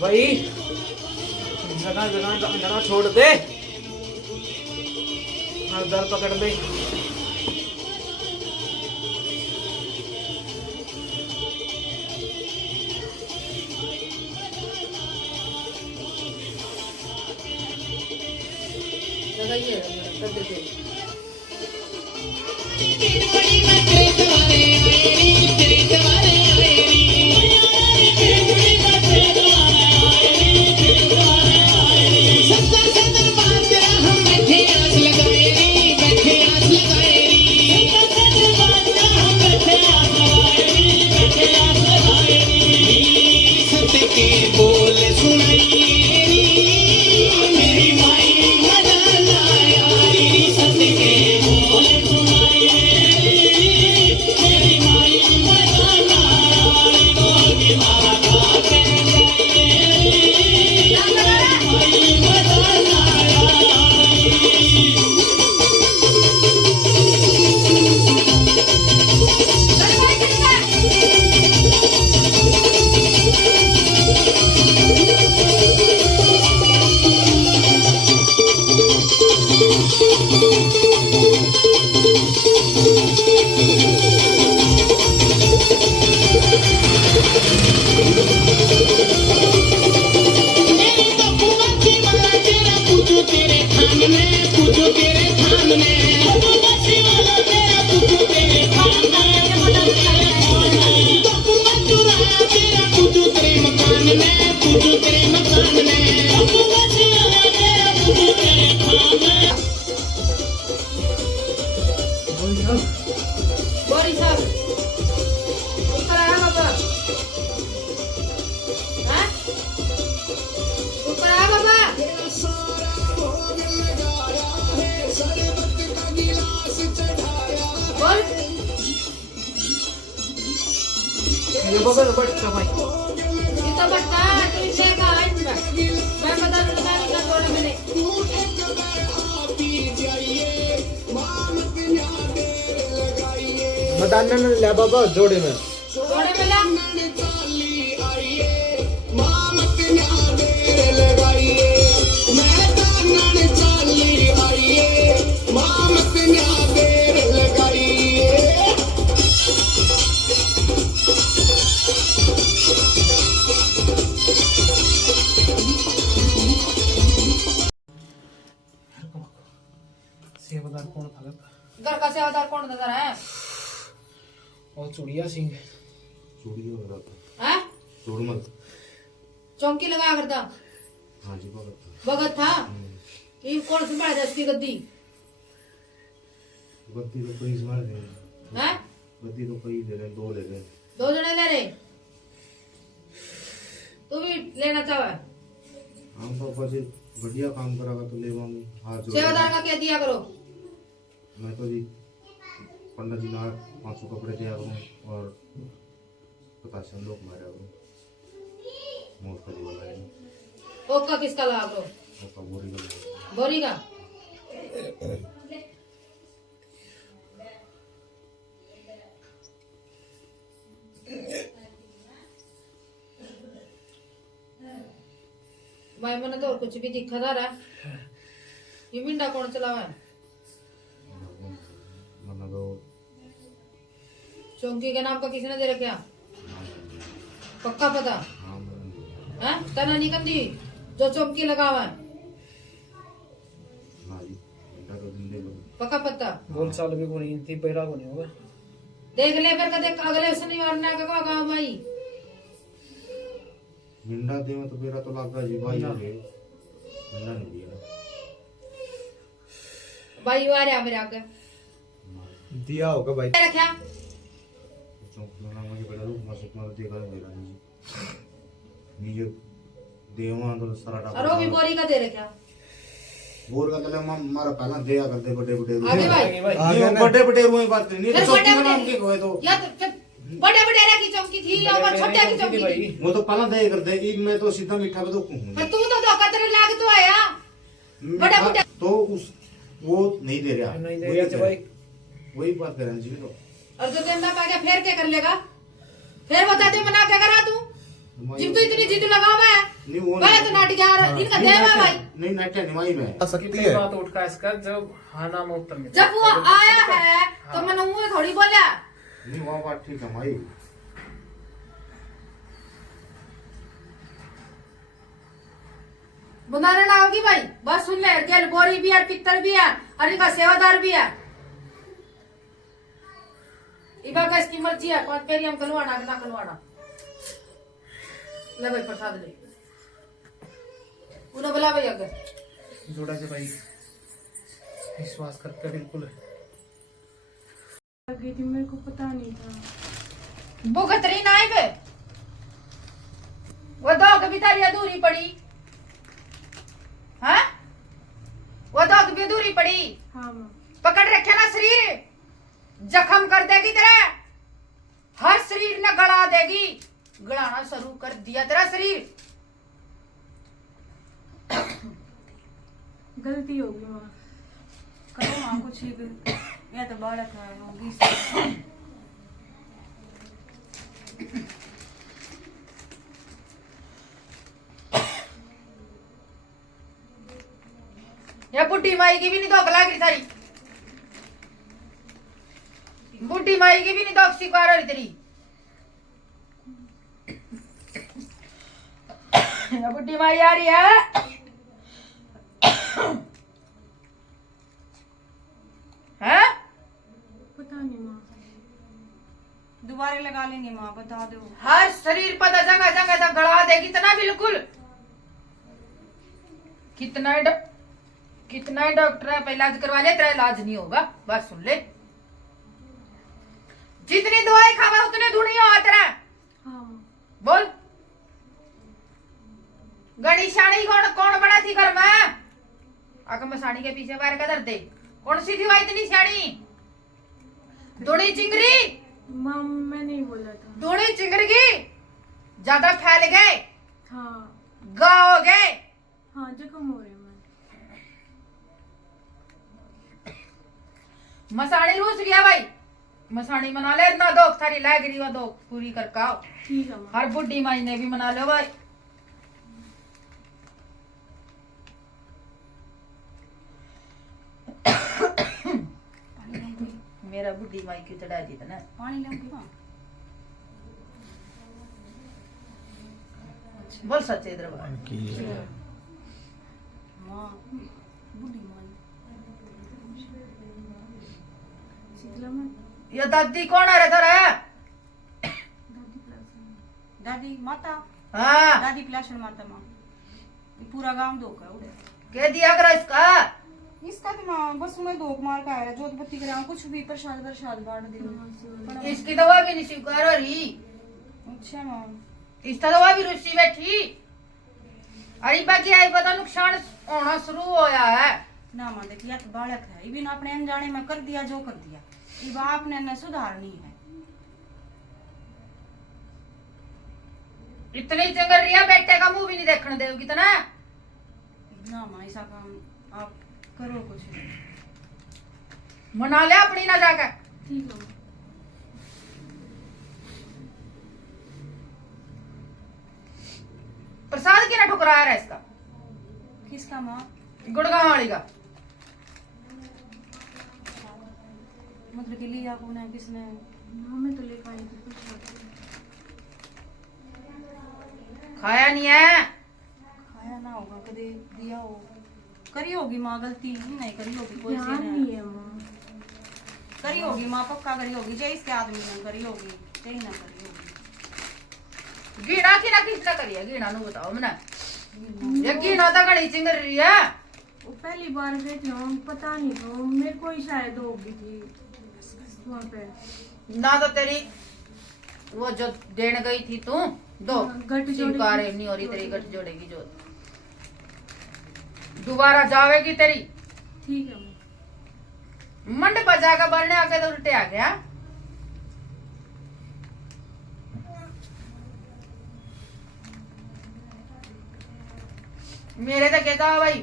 भाई जगह जगह अंडा छोड़ दे, दर पकड़ ले। लगाइए कर देते। बोरी साहब ऊपर आया बाबा, हैं? ऊपर आया बाबा। बोल। ये बगल बैठ भाई, ये तो बता तू इसे का है मैं पता नहीं का थोड़ा मिले। मदान ने ले बाबा जोड़े में ला। सेवादार कौन था? घर का सेवादार कौन था है? और चुड़िया सिंह। हैं? चौकी लगा करता। हाँ जी भगत था। ये कौन संभाल रहा इसकी गद्दी? गद्दी तो कोई संभाल रहे हैं। हैं? गद्दी तो कोई ले रहे, दो ले रहे। दो जने ले रहे। तू भी लेना चाहे? हम तो कुछ बढ़िया काम करागा तो ले वांगे। हाथ जोड़। सेवादार का क्या दिया करो? मैं तो जी 15 दिनार 500 कपड़े दिया करूँ और 50 लोग मारा करूँ। मोट का जीवन है। ओका किसका लगा करो? ओका बोरी का। बोरी का? भाई मैंने तो और कुछ भी दिखा था रहा। ये मिंडा कौन चलावा है? चौकी के नाम का किसने दे रखा? पक्का पता? हैं? तना निकंदी जो चौकी लगा हुआ है। पक्का पता? बोल साल भी कोनी थी पैरा कोनी होगा। देख ले फिर कदे अगले शनिवार ना का गांव भाई। मिंडा दे में तो मेरा तो लागा जी भाई हो गए। मिंडा नहीं दिया। भाई वारे आ मेरे आके। दिया होगा भाई। रखा? मुझे बड़ा रूप मस्त मार देगा मेरा नीचे देवा तो सारा टाका। अरे वो भी बोरी का दे रखा। बोर का तले मारा पहला दिया करते बड़े बड़े आगे भाई। बड़े बड़े रुए बात नहीं तो चौकी का नाम के होए तो या तो बड़े बड़े की चौकी थी और छोटे की चौकी थी। वो तो पहला दे कर दे ईद में तो सीधा मीठा पे तो पर तू तो धोखा तेरे लाग तो आया बड़े बड़े तो उस वो नहीं दे रहा भाई। वही बात कर रहे हैं जी। तो और जो देना पा गया फिर क्या कर लेगा? फिर बता दे मना क्या करा तू? जब तू इतनी जिद लगा हुआ है नहीं वो पहले तो नाटी क्या इनका देवा भाई नहीं नाट्य निमाई में आ सकती कितनी है। बात उठ का इसका जब हाना मुफ्त में जब वो आया है तो मैंने मुंह थोड़ी बोला नहीं वो बात ठीक है माई। बुनाने ना होगी भाई बस सुन ले गेल बोरी भी है पित्तर भी है और इनका सेवादार भी है इबा का इसकी मर्जी है कौन पेरी हम कलवाना ना कलवाना ले भाई प्रसाद ले उन्हें बुला भाई अगर जोड़ा से भाई विश्वास करते बिल्कुल गई थी मेरे को पता नहीं था। वो गतरी ना आई बे वो दो कभी तारी अधूरी पड़ी हाँ वो दो कभी अधूरी पड़ी हाँ माँ। पकड़ रखे ना शरीर जख्म कर देगी तेरा हर शरीर न गड़ा देगी गड़ाना शुरू कर दिया तेरा शरीर गलती होगी माँ। करो माँ कुछ ही या तो बालक है होगी या बुढ़ी माई की भी नहीं धोख लाग रही थारी बुढ़ी माई की भी नहीं धोख स्वीकार हो रही तेरी या बुढ़ी माई आ रही है हैं पता नहीं माँ। दोबारा लगा लेंगे माँ बता दो। हर शरीर पर जगह जगह तक गड़ा देगी इतना बिल्कुल कितना ही डॉक्टर है इलाज करवा ले तेरा इलाज नहीं होगा बस सुन ले जितनी दवाई खावा उतने दुनिया हो तेरा हाँ बोल गणेशाणी कौन बड़ा थी घर में आकर मैं साड़ी के पीछे पैर का दर्द दे कौन सी थी वह इतनी साड़ी धोनी चिंगरी माँ मैं नहीं बोला था। धोनी चिंगरी ज्यादा फैल गए हाँ गाँव हो गए हाँ जख्म हो रहे हैं माँ। मसाणी रूस गया भाई मसाणी मना ले ना दो थारी लाग रही वो दो पूरी कर का ठीक है माँ। हर बुढ़ी माई ने भी मना लो भाई मेरा बुढ़ी माई क्यों चढ़ा दी था ना पानी लाऊंगी माँ। बोल सच्चे इधर बात माँ बूढ़ी माँ शीतला माँ ये दादी कौन आ रहा था रे दादी क्लास में। दादी माता हाँ दादी पिलाशन माता माँ ये पूरा गांव दो का उड़े कह दिया करा इसका इसका तो माँ बस मैं दो मार का आया जोत बत्ती कराऊं कुछ भी प्रसाद बांट दे इसकी दवा भी नहीं स्वीकार हो रही अच्छा माँ इसका दवा भी रुसी बैठी अरे बाकी आई पता नुकसान होना शुरू होया है ना माँ देखिए तो बालक है ये भी ना अपने अनजाने में कर दिया जो कर दिया ये बाप ने न सुधारनी है। इतनी चंगर रिया बेटे का मुंह भी नहीं देखने देगी कितना ना माँ ऐसा काम आप करो कुछ मना ले अपनी ना जाकर ठीक है माँ। प्रसाद की ना ठुकरा रहा है इसका किसका माँ गुड़गांव वाली का मतलब कि लिया कौन है किसने माँ मैं तो लेकर आई थी कुछ खाया नहीं है खाया ना होगा कदे दिया हो करी होगी माँ गलती नहीं करी होगी कोई से ध्यान ने नहीं है माँ। करी होगी माँ पक्का करी होगी जय इसके आदमी ने करी होगी जय ना करी होगी गीना की ना किसने करी है गीना नु बताओ मना ये गीना तो घड़ी चिंगर रही है वो पहली बार गई थी हम पता नहीं था मेरे को ही शायद होगी थी वहाँ पे। ना तो तेरी वो जो देन गई थी तू दो हाँ, गठ जोड़ेगी। स्वीकार नहीं हो रही तेरी गठ जोड़ेगी जो दोबारा जावेगी तेरी ठीक है माँ। मंड पर जाकर बनने आके तो उल्टे आ गया मेरे तो कहता है भाई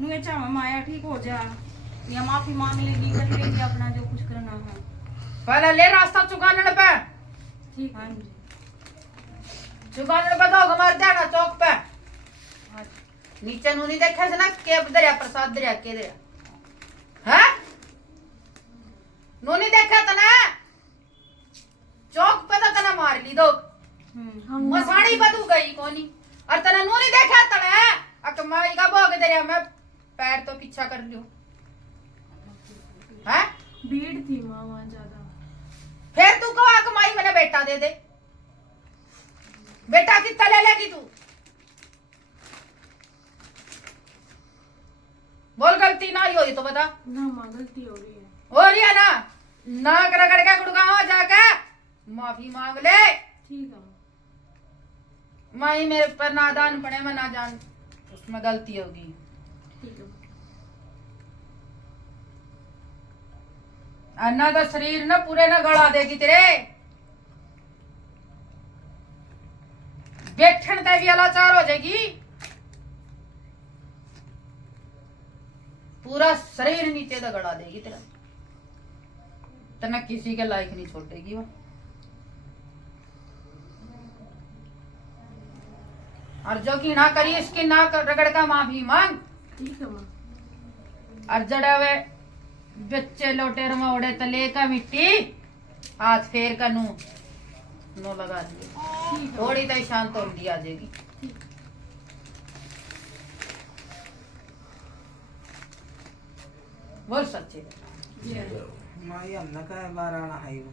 नुए चाह माया ठीक हो जा या माफी मांग लेगी कर लेगी अपना जो कुछ करना है। पहले ले रास्ता चुकाने पे ठीक हाँ है जी चुकाने का तो हमारे जाना चौक पे नीचे नू नहीं देखा से ना केप दरिया प्रसाद दरिया के दरिया है नू नहीं देखा था ना चौक पे तो तना मार ली दो मसाणी बदू गई कोनी और तना नू नहीं देखा तना अकमाई का भोग दरिया में पैर तो पीछा कर लियो है भीड़ थी माँ वहाँ ज्यादा। फिर तू को अकमाई मैंने बेटा दे दे बेटा कितना ले लेगी तू बोल गलती ना ही होगी तो बता ना माँ गलती हो रही है। हो रही है ना नाक रगड़ के गुड़गांव जाके माफी मांग ले। ठीक है माई मेरे पर नादान पड़े मैं ना जान उसमें गलती होगी। ठीक है अन्ना तो शरीर ना पूरे ना गड़ा देगी तेरे बैठन ते भी अलाचार हो जाएगी पूरा शरीर नीचे तो गड़ा देगी तेरा तना किसी के लायक नहीं छोड़ेगी वो। और जो की ना करी इसकी ना रगड़ का माफी मांग। ठीक है माँ। और जड़ा वे बच्चे लोटेर में उड़े तले का मिट्टी हाथ फेर का नू नो लगा दिए थोड़ी तो शांत हो दी आ जाएगी। बोल सच्चे जय माई अन्ना का बाराना है वो